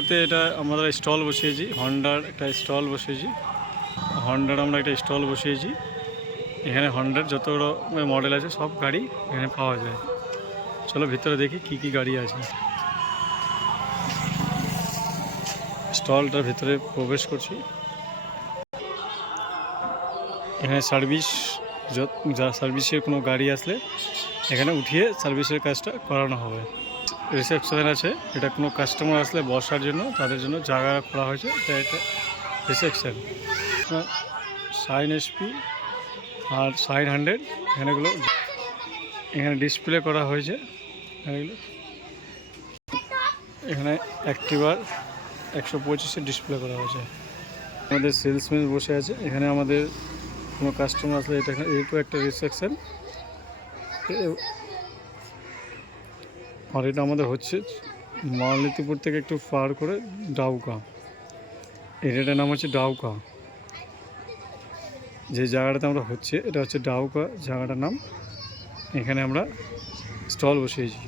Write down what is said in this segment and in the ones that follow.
এটা আমরা স্টল বসিয়েছি, হন্ডার একটা স্টল বসিয়েছি। আমরা একটা স্টল বসিয়েছি। এখানে হন্ডার যত মডেল আছে সব গাড়ি এখানে পাওয়া যায়। চলো ভিতরে দেখি কি কি গাড়ি আছে। স্টলটার ভিতরে প্রবেশ করছি। এখানে সার্ভিস, যা সার্ভিসের কোনো গাড়ি আসলে এখানে উঠিয়ে সার্ভিসের কাজটা করানো হবে। রিসেপশন আছে, এটা কোনো কাস্টমার আসলে বসার জন্য তাদের জন্য জায়গা করা হয়েছে। এটা রিসেপশন। সাইন এসপি আর সাইন 100 এখানেগুলো এখানে ডিসপ্লে করা হয়েছে। এখানে অ্যাক্টিভার 125 ডিসপ্লে করা হয়েছে। আমাদের সেলসম্যান বসে আছে। এখানে আমাদের কোনো কাস্টমার আসলে এটা এইটু একটা রিসেপশন। আর এটা আমাদের হচ্ছে মালনীতিপুর থেকে একটু পার করে ডাউকা। এরিয়াটার নাম হচ্ছে ডাউকা। যে জায়গাটাতে আমরা হচ্ছে এটা হচ্ছে ডাউকা জায়গাটার নাম। এখানে আমরা স্টল বসিয়েছি।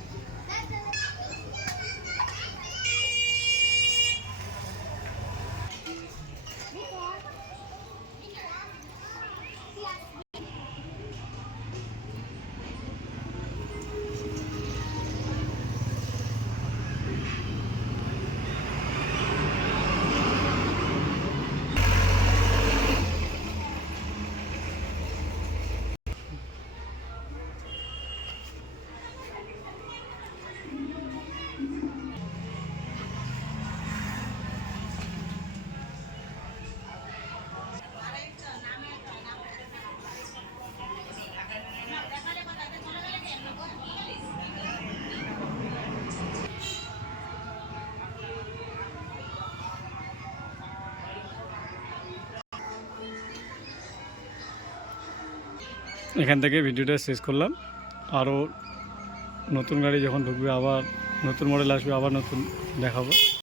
এখান থেকে ভিডিওটা শেষ করলাম। আরও নতুন গাড়ি যখন ঢুকবে, আবার নতুন মডেল আসবে, আবার নতুন দেখাবো।